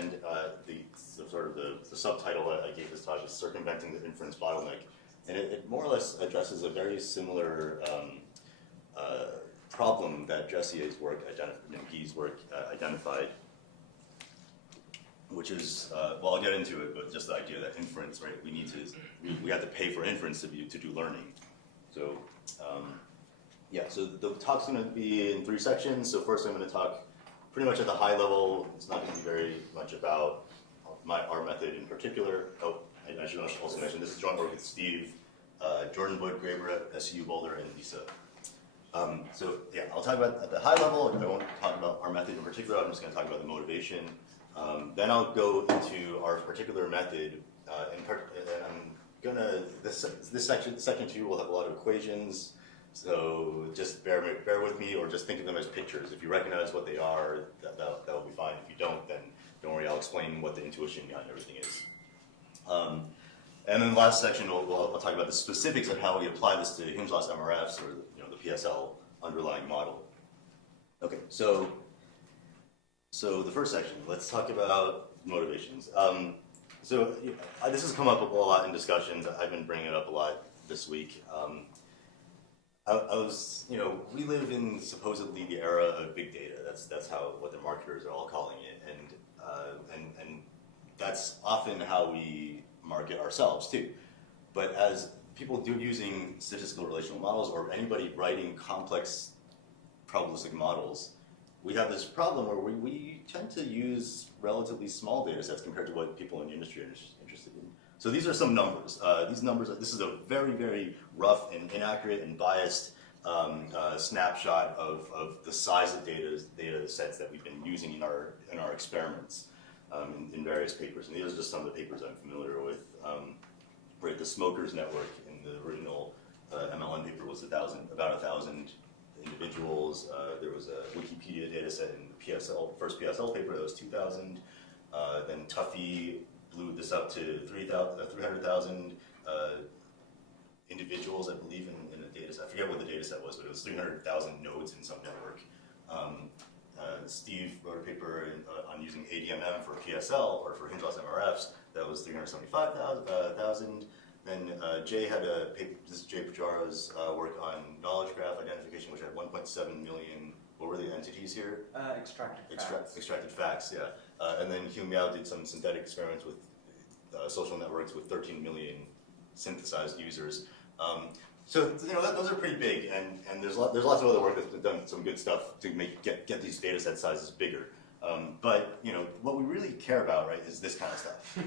and the subtitle I gave this talk is Circumventing the Inference Bottleneck. And it more or less addresses a very similar problem that Jessie's work, McGee's work identified, which is, well, I'll get into it, but just the idea that inference, right, we have to pay for inference to do learning. So, yeah, so the talk's going to be in 3 sections. So first I'm going to talk pretty much at the high level. It's not going to be very much about our method in particular. Oh, I should also mention this is joint work with Steve, Jordan Wood, Graber at SU Boulder, and Lisa. So yeah, I'll talk about at the high level. I won't talk about our method in particular. I'm just going to talk about the motivation. Then I'll go into our particular method, and I'm gonna this section 2 will have a lot of equations. So just bear with me, or just think of them as pictures. If you recognize what they are, that will be fine. If you don't, then don't worry. I'll explain what the intuition behind everything is. And then the last section, I'll talk about the specifics of how we apply this to Hinge-Loss MRFs, or the PSL underlying model. Okay, so the first section, let's talk about motivations. So this has come up a lot in discussions. I've been bringing it up a lot this week. We live in supposedly the era of big data. That's what the marketers are all calling it, and that's often how we market ourselves too. But as people do using statistical relational models, or anybody writing complex probabilistic models, we have this problem where we tend to use relatively small data sets compared to what people in the industry are interested in. So these are some numbers. This is a very, very rough and inaccurate and biased snapshot of the size of data sets that we've been using in our experiments in various papers. And these are just some of the papers I'm familiar with. Right, the smokers network in the original MLN paper was about 1,000 individuals. There was a Wikipedia data set in the first PSL paper that was 2,000. Then Tuffy blew this up to 300,000 individuals, I believe, in a data set. I forget what the data set was, but it was 300,000 nodes in some network. Steve wrote a paper on using ADMM for PSL, or for Hinge-Loss MRFs, that was 375,000. Then Jay had a paper, this is Jay Pajara's work on knowledge graph identification, which had 1.7 million, what were the entities here? Extracted facts, yeah. And then Hugh Miao did some synthetic experiments with social networks with 13 million synthesized users. So those are pretty big, and there's lots of other work that's done some good stuff to get these data set sizes bigger. But what we really care about, right, is this kind of stuff.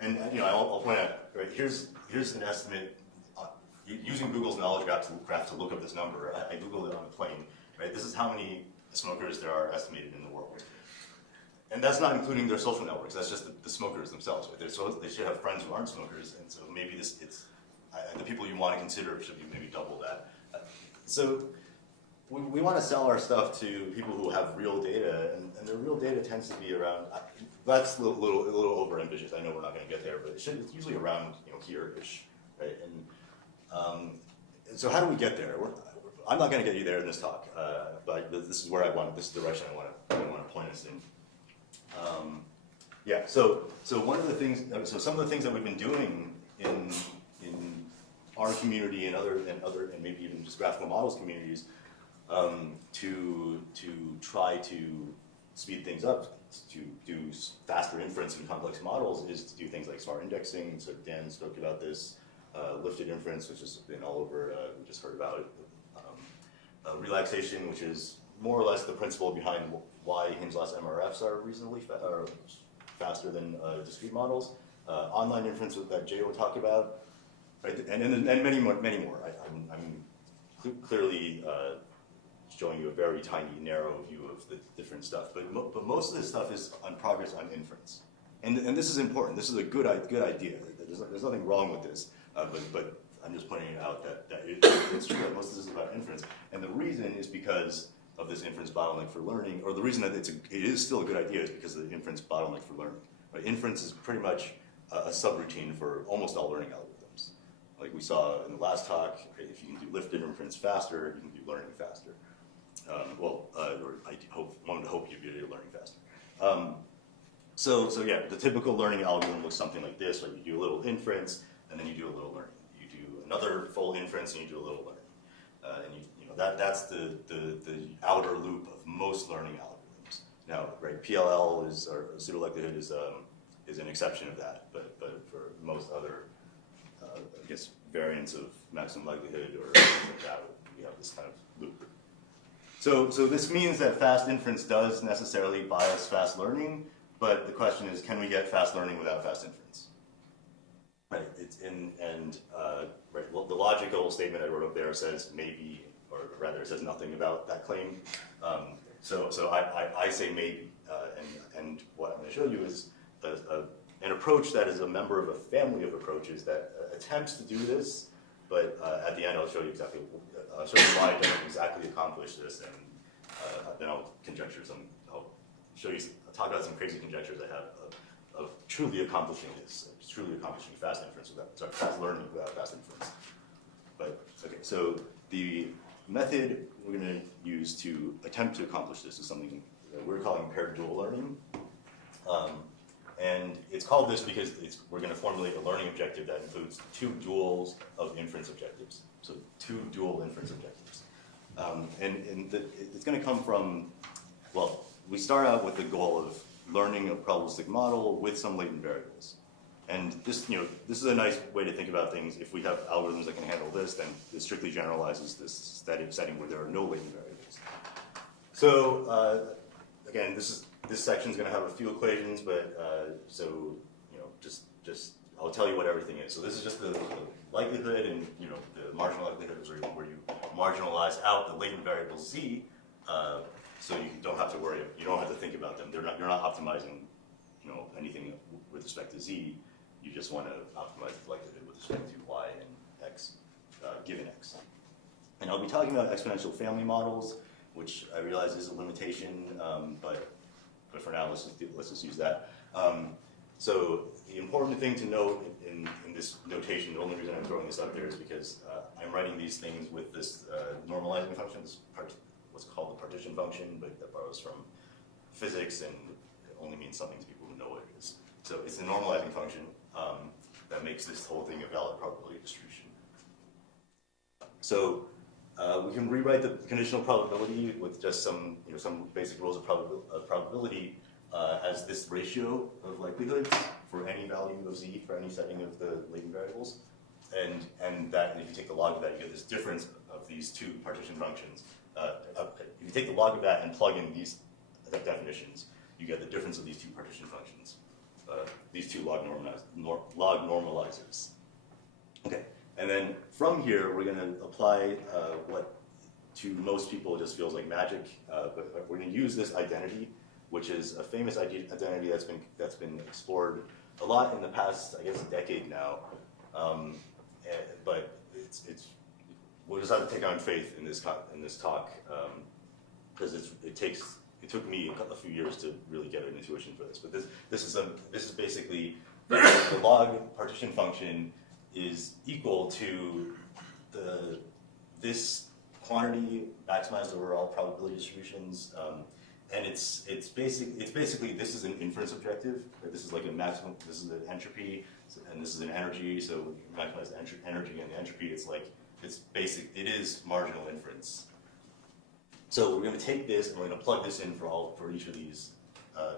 and I'll point out, right, here's an estimate using Google's knowledge graph to look up this number. I Googled it on a plane, right? This is how many smokers there are estimated in the world. And that's not including their social networks. That's just the smokers themselves. Right? They should have friends who aren't smokers, and so maybe the people you want to consider should be maybe double that. So we want to sell our stuff to people who have real data, and the real data tends to be around. That's a little over ambitious. I know we're not going to get there, but it's usually around here-ish, right? And so how do we get there? I'm not going to get you there in this talk, but this is where this is the direction I want to point us in. Yeah. So one of the things. So some of the things that we've been doing in our community and maybe even just graphical models communities to try to speed things up, to do faster inference in complex models, is to do things like smart indexing. So Dan spoke about this. Lifted inference, which has been all over. We just heard about it. Relaxation, which is more or less the principle behind why Hinge-Loss MRFs are reasonably faster than discrete models. Online inference that Jay will talk about, right? And many more. I'm clearly showing you a very tiny, narrow view of the different stuff. But most of this stuff is on progress on inference, and this is important. This is a good idea. There's nothing wrong with this. But I'm just pointing out that it's true that most of this is about inference, and the reason is because of this inference bottleneck for learning, or the reason that it is still a good idea is because of the inference bottleneck for learning. Right? Inference is pretty much a subroutine for almost all learning algorithms. Like we saw in the last talk, right, if you can do lifted inference faster, you can do learning faster. One would hope you'd be able to learning faster. So yeah, the typical learning algorithm looks something like this, right? You do a little inference, and then you do a little learning. You do another full inference, and you do a little learning. And you know that's the outer loop of most learning algorithms. Now, right, PLL is, or pseudo likelihood is an exception of that, but for most other, I guess, variants of maximum likelihood or things like that, we have this kind of loop. So this means that fast inference does necessarily bias fast learning, but the question is, can we get fast learning without fast inference? Right. Right. Well, the logical statement I wrote up there says maybe, or rather, it says nothing about that claim. So I say maybe, and what I'm going to show you is an approach that is a member of a family of approaches that attempts to do this, but at the end I'll show you exactly why it doesn't exactly accomplish this, and then I'll conjecture some. I'll show you. I'll talk about some crazy conjectures I have of truly accomplishing this, truly accomplishing fast inference without fast learning without fast inference. But okay, so the method we're going to use to attempt to accomplish this is something that we're calling paired dual learning. And it's called this because we're going to formulate a learning objective that includes two duals of inference objectives. So two dual inference objectives. It's going to come from, well, we start out with the goal of learning a probabilistic model with some latent variables. And this is a nice way to think about things. If we have algorithms that can handle this, then this strictly generalizes this setting where there are no latent variables. So again, this section is going to have a few equations, but just I'll tell you what everything is. So this is just the likelihood, and the marginal likelihood is where you marginalize out the latent variable z, so you don't have to worry. You don't have to think about them. You're not optimizing, anything with respect to z. You just want to optimize the likelihood with respect to y and x, given x. And I'll be talking about exponential family models, which I realize is a limitation, but for now, let's just use that. So the important thing to note in this notation, the only reason I'm throwing this up there is because I'm writing these things with this normalizing function, what's called the partition function, but that borrows from physics and it only means something to people who know what it is. So it's the normalizing function that makes this whole thing a valid probability distribution. So we can rewrite the conditional probability with just some basic rules of probability as this ratio of likelihoods for any value of z for any setting of the latent variables, and if you take the log of that, you get this difference of these two partition functions. If you take the log of that and plug in these definitions, you get the difference of these two partition functions, these two log normalizers. Okay. And then from here, we're going to apply what to most people just feels like magic, but we're going to use this identity, which is a famous identity that's been explored a lot in the past, I guess, decade now. But we'll just have to take on faith in this talk because it took me a few years to really get an intuition for this. But this is basically the log partition function is equal to this quantity maximized over all probability distributions, and it's basically this is an inference objective. Right? This is like a maximum. This is an entropy, and this is an energy. So we can maximize the energy and the entropy. It is marginal inference. So we're going to take this and we're going to plug this in for each of these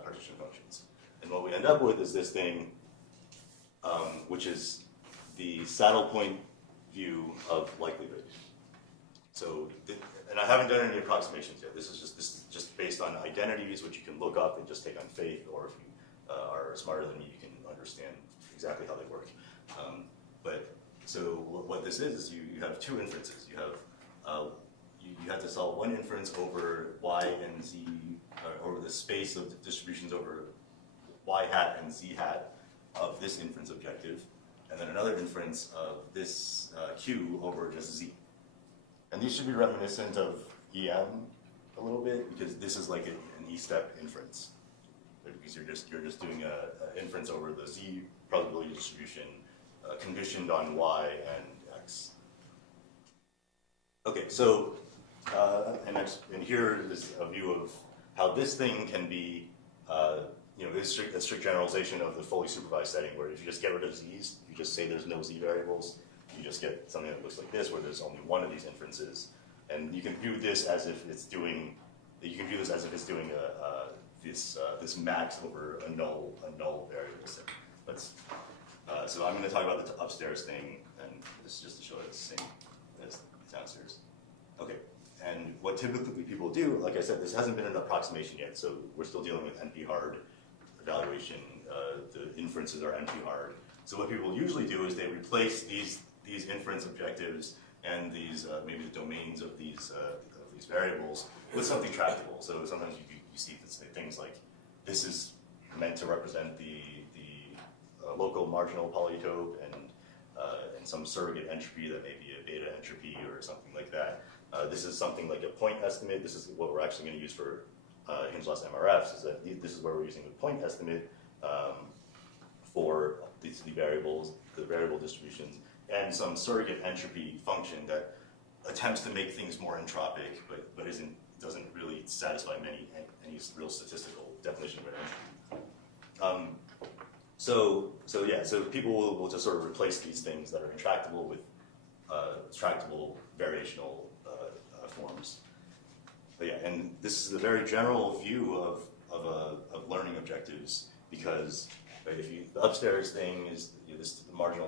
partition functions, and what we end up with is this thing, which is the saddle point view of likelihood. So, and I haven't done any approximations yet. This is just based on identities, which you can look up and just take on faith, or if you are smarter than me, you can understand exactly how they work. So what this is you have two inferences. You have you have to solve one inference over y and z, over the space of distributions over y hat and z hat of this inference objective, and then another inference of this q over just z. And these should be reminiscent of EM a little bit, because this is like an E-step inference. Because you're just doing an inference over the z probability distribution conditioned on y and x. Okay, so and here is a view of how this thing can be this is a strict generalization of the fully supervised setting where if you just get rid of z's, you just say there's no z variables, you just get something that looks like this where there's only one of these inferences. And you can view this as if it's doing, this max over a null variable set. So I'm going to talk about the upstairs thing, and this is just to show that it's the same as downstairs. Okay, and what typically people do, like I said, this hasn't been an approximation yet, so we're still dealing with NP-hard evaluation. The inferences are NP-hard. So what people usually do is they replace these inference objectives and these maybe the domains of these variables with something tractable. So sometimes you see things like this is meant to represent the local marginal polytope and some surrogate entropy that may be a beta entropy or something like that. This is something like a point estimate. This is what we're actually going to use for Hinge-Loss MRFs. Is that this is where we're using a point estimate for the variables, the variable distributions, and some surrogate entropy function that attempts to make things more entropic, but doesn't really satisfy any real statistical definition of entropy. So people will just sort of replace these things that are intractable with tractable variational forms. But yeah, and this is a very general view of learning objectives, because the upstairs thing is this marginal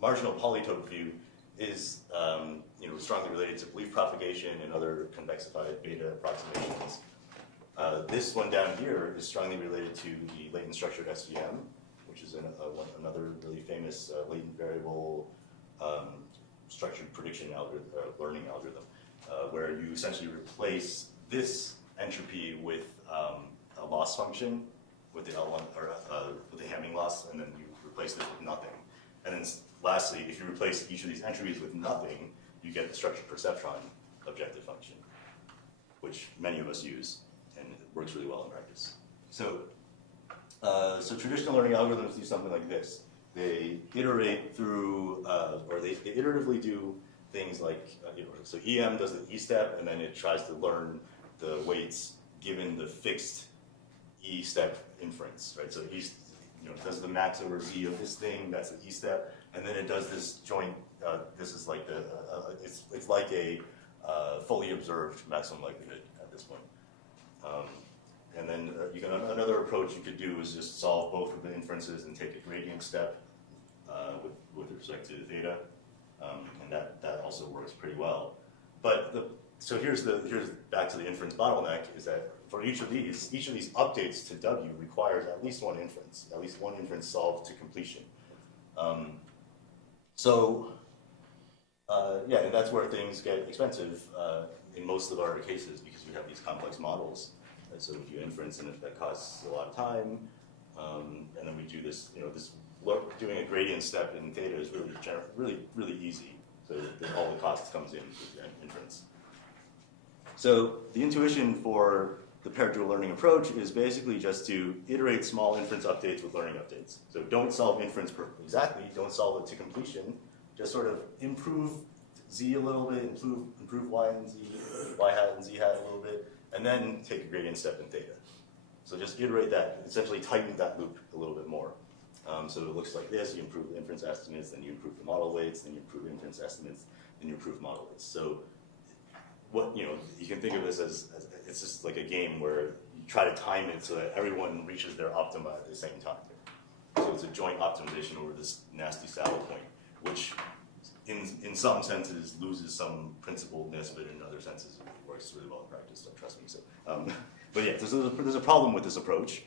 polytope view is strongly related to belief propagation and other convexified beta approximations. This one down here is strongly related to the latent structured SVM, which is another really famous latent variable structured prediction algorithm, learning algorithm, where you essentially replace this entropy with a loss function with the L1 or with the Hamming loss, and then you replace this with nothing. And then lastly, if you replace each of these entropys with nothing, you get the structured perceptron objective function, which many of us use, and it works really well in practice. So traditional learning algorithms do something like this. They iterate through, or they iteratively do things like, so EM does the E step, and then it tries to learn the weights given the fixed E step inference, right? So it does the max over Z of this thing, that's the E step, and then it does this joint, this is like it's like a fully observed maximum likelihood at this point. And then another approach you could do is just solve both of the inferences and take a gradient step with respect to the theta, and that also works pretty well. But so here's back to the inference bottleneck, is that for each of these updates to W requires at least one inference solved to completion. And that's where things get expensive in most of our cases, because we have these complex models. So if you inference, and that costs a lot of time, and then we do this, doing a gradient step in theta is really easy. So all the costs comes in with the inference. So the intuition for the paired dual learning approach is basically just to iterate small inference updates with learning updates. So don't solve inference exactly, don't solve it to completion, just sort of improve Z a little bit, improve Y and Z, Y hat and Z hat a little bit, and then take a gradient step in theta. So just iterate that, essentially tighten that loop a little bit more. So it looks like this: you improve the inference estimates, then you improve the model weights, then you improve inference estimates, then you improve model weights. So you can think of this as it's just like a game where you try to time it so that everyone reaches their optima at the same time. So it's a joint optimization over this nasty saddle point, which in some senses loses some principledness, but in other senses it works really well in practice, so trust me. So, but yeah, there's a problem with this approach,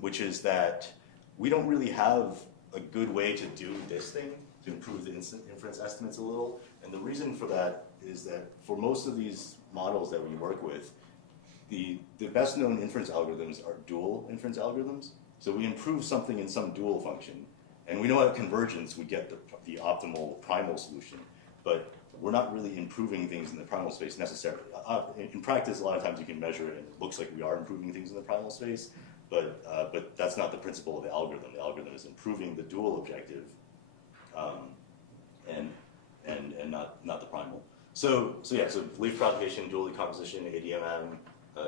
which is that we don't really have a good way to do this thing, to improve the inference estimates a little. And the reason for that is that for most of these models that we work with, the best known inference algorithms are dual inference algorithms. So we improve something in some dual function, and we know at convergence we get the optimal primal solution, but we're not really improving things in the primal space necessarily. In practice, a lot of times you can measure it, and it looks like we are improving things in the primal space, but that's not the principle of the algorithm. The algorithm is improving the dual objective, and not the primal. So belief propagation, dual decomposition, ADMM,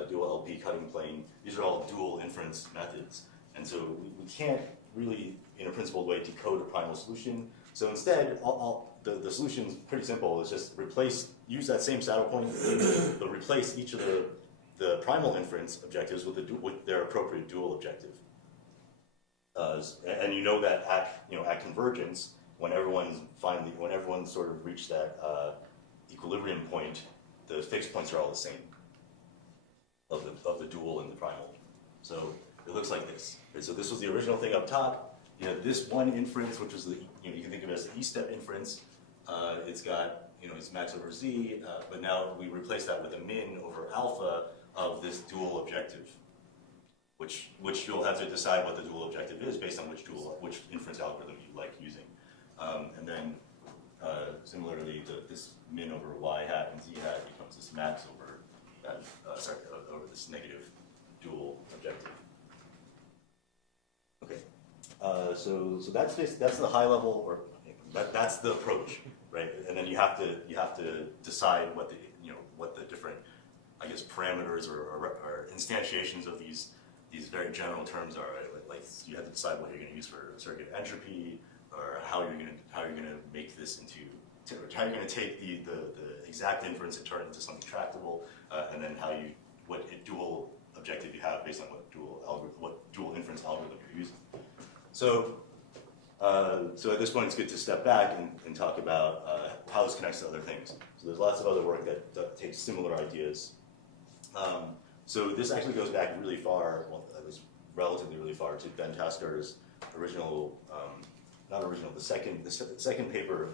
dual LP cutting plane. These are all dual inference methods. And so we can't really, in a principled way, decode a primal solution. So instead, the solution is pretty simple. It's just use that same saddle point, but replace each of the primal inference objectives with their appropriate dual objective. And you know that at convergence, when everyone's sort of reached that equilibrium point, the fixed points are all the same of the dual and the primal. So it looks like this. Okay, so this was the original thing up top. You know, this one inference, which is you can think of it as the E-step inference. It's got it's max over Z, but now we replace that with a min over alpha of this dual objective, which you'll have to decide what the dual objective is based on which inference algorithm you like using. And then similarly, this min over y hat and z hat becomes this max over that over this negative dual objective. Okay, so that's the high level, or that's the approach, right? And then you have to decide what the different, I guess, parameters or instantiations of these very general terms are. Right? Like you have to decide what you're going to use for surrogate entropy, or how you're going to make this into, how you're going to take the exact inference and turn it into something tractable, and then what dual objective you have based on what dual inference algorithm you're using. So at this point, it's good to step back and talk about how this connects to other things. So there's lots of other work that takes similar ideas. So this actually goes back really far. Well, it was relatively really far to Ben Taskar's original, the second paper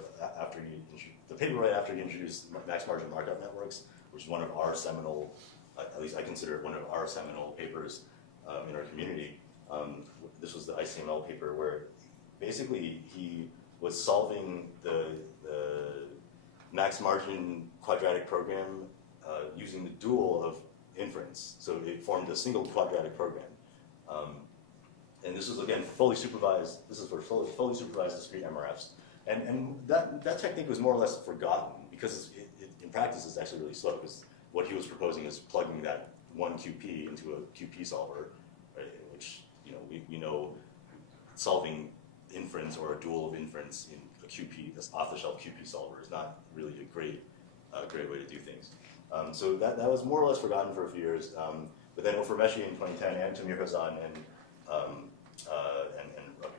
the paper right after he introduced max marginal Markov networks, which is one of our seminal, at least I consider it one of our seminal papers in our community. This was the ICML paper where basically he was solving the max margin quadratic program using the dual of inference. So it formed a single quadratic program. And this is, again, fully supervised. This is for fully supervised discrete MRFs. And that technique was more or less forgotten because in practice it's actually really slow, because what he was proposing is plugging that one QP into a QP solver, right, which we know solving inference or a dual of inference in a QP, this off-the-shelf QP solver, is not really a great way to do things. So that was more or less forgotten for a few years. But then Ofer-Meshi in 2010 and Tamir Hazan and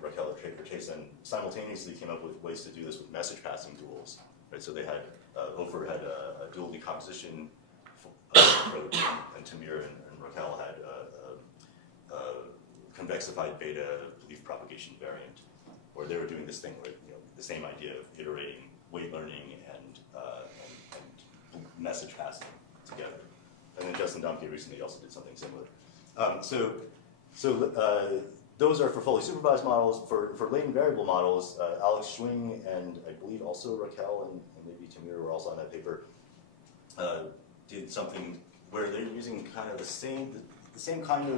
Raquel Orchesa simultaneously came up with ways to do this with message passing duals. Right? So they had, Ofer had a dual decomposition approach, and Tamir and Raquel had a convexified beta belief propagation variant, where they were doing this thing where the same idea of iterating weight learning and message passing together. And then Justin Domke recently also did something similar. So those are for fully supervised models. For latent variable models, Alex Schwing and I believe also Raquel and maybe Tamir were also on that paper, did something where they're using kind of the same kind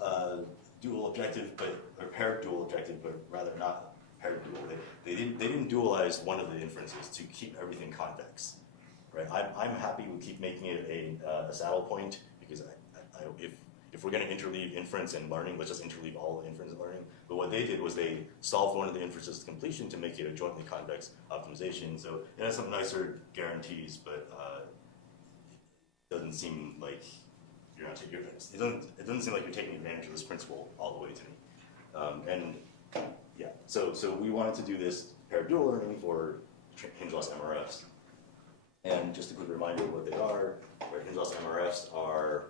of dual objective, or paired dual objective, but rather not paired dual. They didn't dualize one of the inferences to keep everything convex. Right? I'm happy we keep making it a saddle point, because if we're going to interleave inference and learning, let's just interleave all inference and learning. But what they did was they solved one of the inferences to completion to make it a jointly convex optimization. So it has some nicer guarantees, but it doesn't seem like you're not taking it doesn't seem like you're taking advantage of this principle all the way to me. And yeah, so we wanted to do this paired dual learning for Hinge-Loss MRFs. And just a quick reminder of what they are. Hinge-Loss MRFs are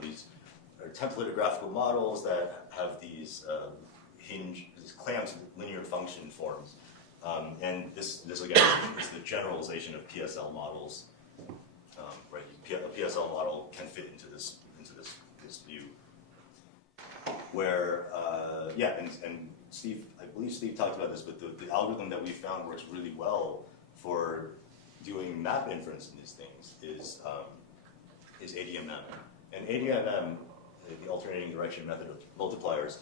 these are templated graphical models that have these these clamped linear function forms. And this again is the generalization of PSL models. Right, a PSL model can fit into this view. Where and Steve, I believe Steve talked about this, but the algorithm that we found works really well for doing map inference in these things is ADMM. And ADMM, the alternating direction method of multipliers,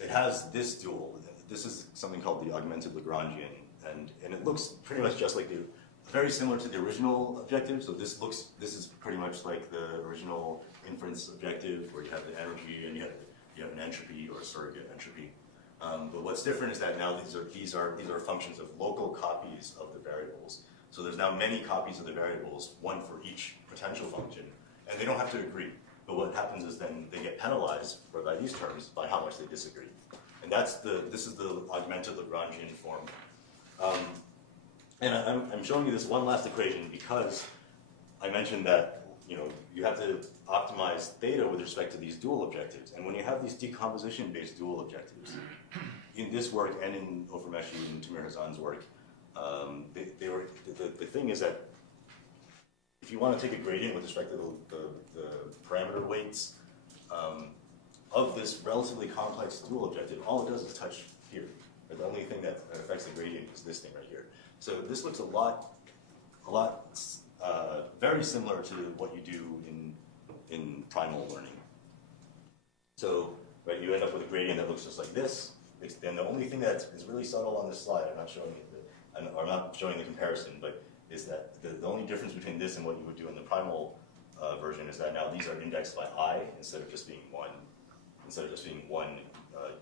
it has this dual. This is something called the augmented Lagrangian, and it looks pretty much just like very similar to the original objective. So this is pretty much like the original inference objective, where you have the energy and you have an entropy or a surrogate entropy. But what's different is that now these are functions of local copies of the variables. So there's now many copies of the variables, one for each potential function, and they don't have to agree. But what happens is then they get penalized by these terms by how much they disagree. And this is the augmented Lagrangian form. And I'm showing you this one last equation because I mentioned that you have to optimize theta with respect to these dual objectives. And when you have these decomposition-based dual objectives, in this work and in Ofremeshi and Tamir Hazan's work, the thing is that if you want to take a gradient with respect to the parameter weights of this relatively complex dual objective, all it does is touch here. But the only thing that affects the gradient is this thing right here. So this looks a lot very similar to what you do in primal learning. So you end up with a gradient that looks just like this. And the only thing that is really subtle on this slide, I'm not showing the comparison, but is that the only difference between this and what you would do in the primal version is that now these are indexed by I instead of just being one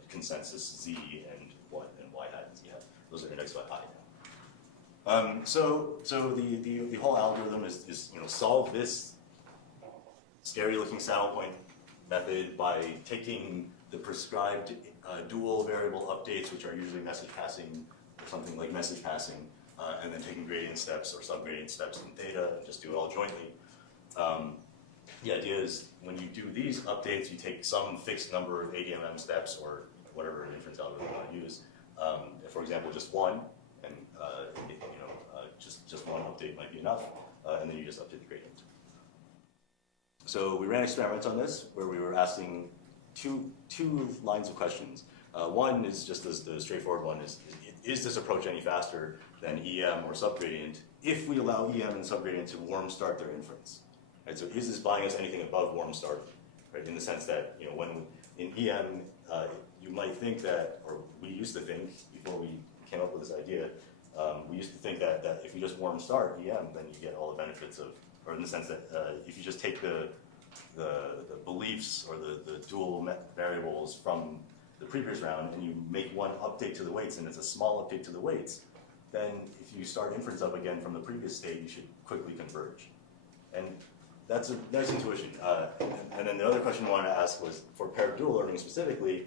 consensus Z and Y hat and Z hat. Those are indexed by I now. So the whole algorithm is solve this scary looking saddle point method by taking the prescribed dual variable updates, which are usually message passing or something like message passing, and then taking gradient steps or subgradient steps in theta and just do it all jointly. The idea is when you do these updates, you take some fixed number of ADMM steps or whatever inference algorithm you want to use. For example, just one, and just one update might be enough, and then you just update the gradient. So we ran experiments on this where we were asking two lines of questions. One is just the straightforward one is this approach any faster than EM or subgradient if we allow EM and subgradient to warm start their inference? Right, so is this buying us anything above warm start? Right, in the sense that when in EM you might think that, or we used to think before we came up with this idea, we used to think that if you just warm start EM, then you get all the benefits of, or in the sense that if you just take the beliefs or the dual variables from the previous round and you make one update to the weights and it's a small update to the weights, then if you start inference up again from the previous state, you should quickly converge. And that's a nice intuition. And then the other question I wanted to ask was, for paired dual learning specifically,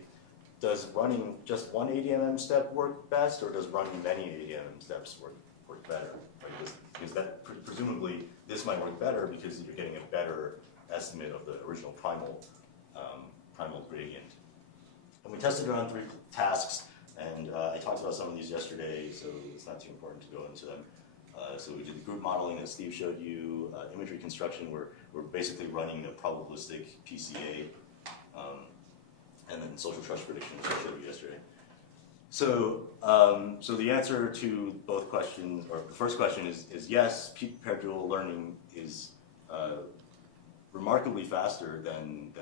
does running just one ADMM step work best, or does running many ADMM steps work better? Right? Because that presumably this might work better because you're getting a better estimate of the original primal gradient. And we tested around 3 tasks, and I talked about some of these yesterday, so it's not too important to go into them. So we did the group modeling that Steve showed you, imagery construction, where we're basically running a probabilistic PCA, and then social trust prediction, which I showed you yesterday. So, so the answer to both questions, or the first question is yes, paired dual learning is remarkably faster than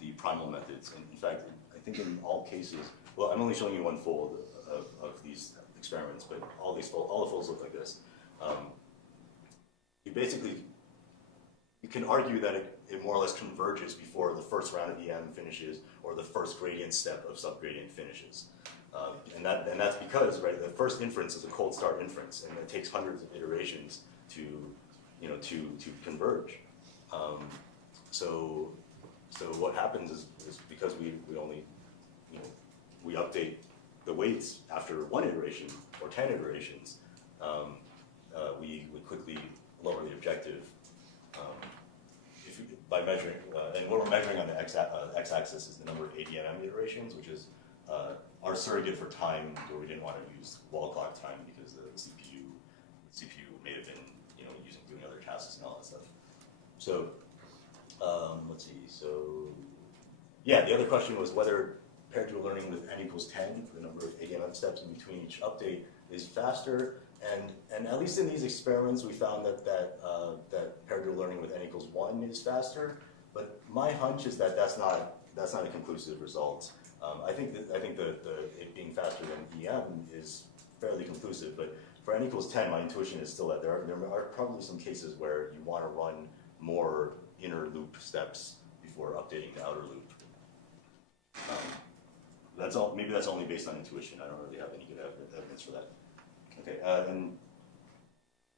the primal methods. And in fact, I think in all cases, well, I'm only showing you one fold of these experiments, but all the folds look like this. You can argue that it more or less converges before the first round of EM finishes or the first gradient step of subgradient finishes. And that's because, right, the first inference is a cold start inference, and it takes hundreds of iterations to converge. So what happens is because we only, we update the weights after 1 iteration or 10 iterations, we quickly lower the objective by measuring, and what we're measuring on the x-axis is the number of ADMM iterations, which is our surrogate for time, where we didn't want to use wall clock time because the CPU may have been doing other tasks and all that stuff. So let's see. So yeah, the other question was whether paired dual learning with n equals 10 for the number of ADMM steps in between each update is faster. And at least in these experiments, we found that paired dual learning with n equals 1 is faster. But my hunch is that that's not a conclusive result. I think it being faster than EM is fairly conclusive. But for n equals 10, my intuition is still that there are probably some cases where you want to run more inner loop steps before updating the outer loop. That's all. Maybe that's only based on intuition. I don't really have any good evidence for that. Okay, and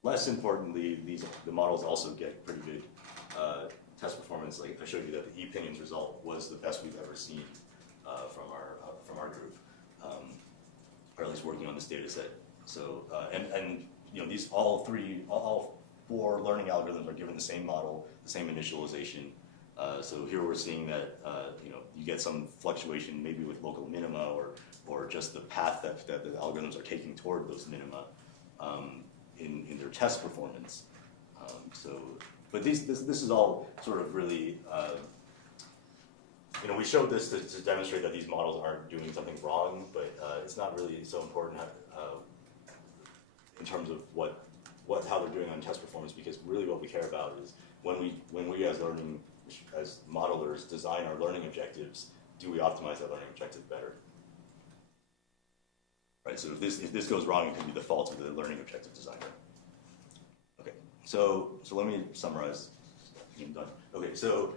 less importantly, the models also get pretty good test performance. Like I showed you that the e-opinions result was the best we've ever seen from our group, or at least working on this data set. So and you know, these all four learning algorithms are given the same model, the same initialization. So here we're seeing that you know, you get some fluctuation maybe with local minima or just the path that the algorithms are taking toward those minima in their test performance. But this is all sort of really, you know, we showed this to demonstrate that these models aren't doing something wrong, but it's not really so important in terms of how they're doing on test performance, because really what we care about is when we as modelers design our learning objectives, do we optimize that learning objective better? Right. So if this goes wrong, it can be the fault of the learning objective designer. Okay. So let me summarize. I'm done. Okay. So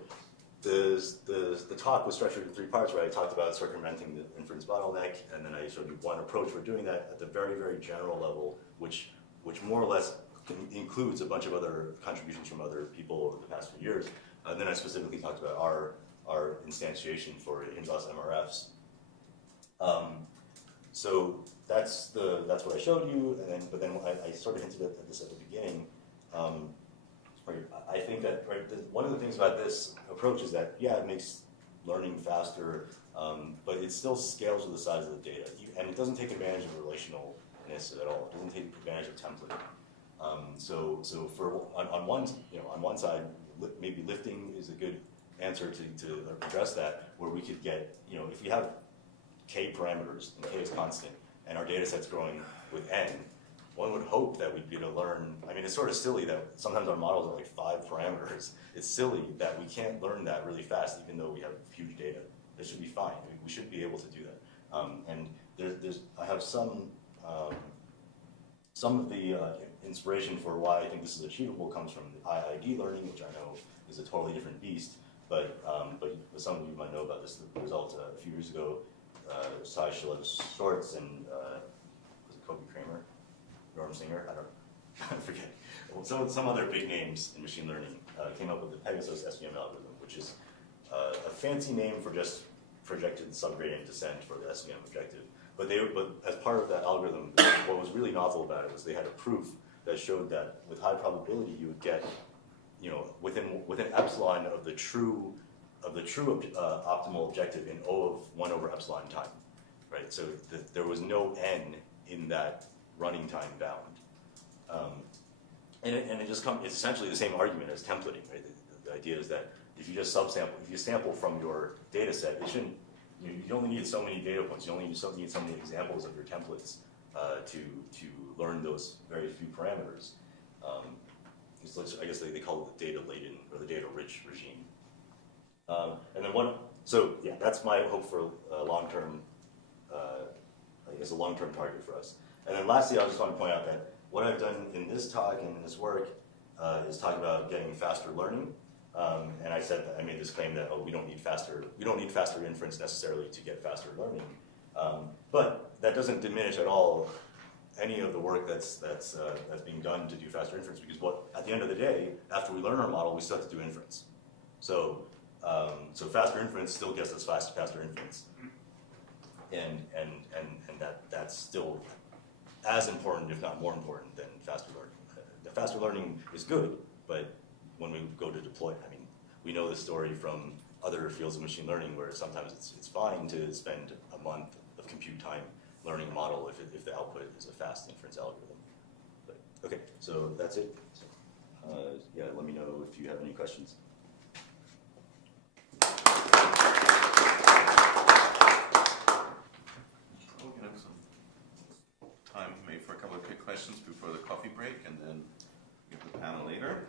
the talk was structured in 3 parts, where I talked about circumventing the inference bottleneck, and then I showed you one approach for doing that at the very, very general level, which more or less includes a bunch of other contributions from other people over the past few years. And then I specifically talked about our instantiation for Hinge-Loss MRFs. So that's what I showed you, but then I sort of hinted at this at the beginning. I think that one of the things about this approach is that, yeah, it makes learning faster, but it still scales with the size of the data, and it doesn't take advantage of relationalness at all. It doesn't take advantage of templating. So for on one side, maybe lifting is a good answer to address that, where we could get, you know, if we have k parameters and k is constant, and our data set's growing with n, one would hope that we'd be able to learn. I mean, it's sort of silly that sometimes our models are like 5 parameters. It's silly that we can't learn that really fast, even though we have huge data. That should be fine. I mean, we should be able to do that. And I have some of the inspiration for why I think this is achievable comes from the IID learning, which I know is a totally different beast. But some of you might know about this. The result a few years ago, Sai Shorts and was it Kobe Kramer? Norm Singer, I forget. Well, some other big names in machine learning came up with the Pegasus SVM algorithm, which is a fancy name for just projected subgradient descent for the SVM objective. But as part of that algorithm, what was really novel about it was they had a proof that showed that with high probability you would get, you know, within epsilon of the true optimal objective in O of 1 over epsilon time, right? So there was no n in that running time bound, and it's essentially the same argument as templating, right? The idea is that if you just subsample, if you sample from your data set, it shouldn't. You only need so many data points. You only need so many examples of your templates to learn those very few parameters. I guess they call it the data laden or the data rich regime. And then so yeah, that's my hope for long-term. I guess a long-term target for us. And then lastly, I just want to point out that what I've done in this talk and in this work is talk about getting faster learning. And I said that I made this claim that we don't need faster inference necessarily to get faster learning. But that doesn't diminish at all any of the work that's being done to do faster inference, because at the end of the day, after we learn our model, we still have to do inference. So faster inference still gets us faster inference, and that's still as important, if not more important, than faster learning. The faster learning is good, but when we go to deploy, I mean, we know this story from other fields of machine learning where sometimes it's fine to spend a month of compute time learning a model if the output is a fast inference algorithm. But, okay, so that's it. So, yeah, let me know if you have any questions. We'll have some time maybe for a couple of quick questions before the coffee break, and then give the panel later.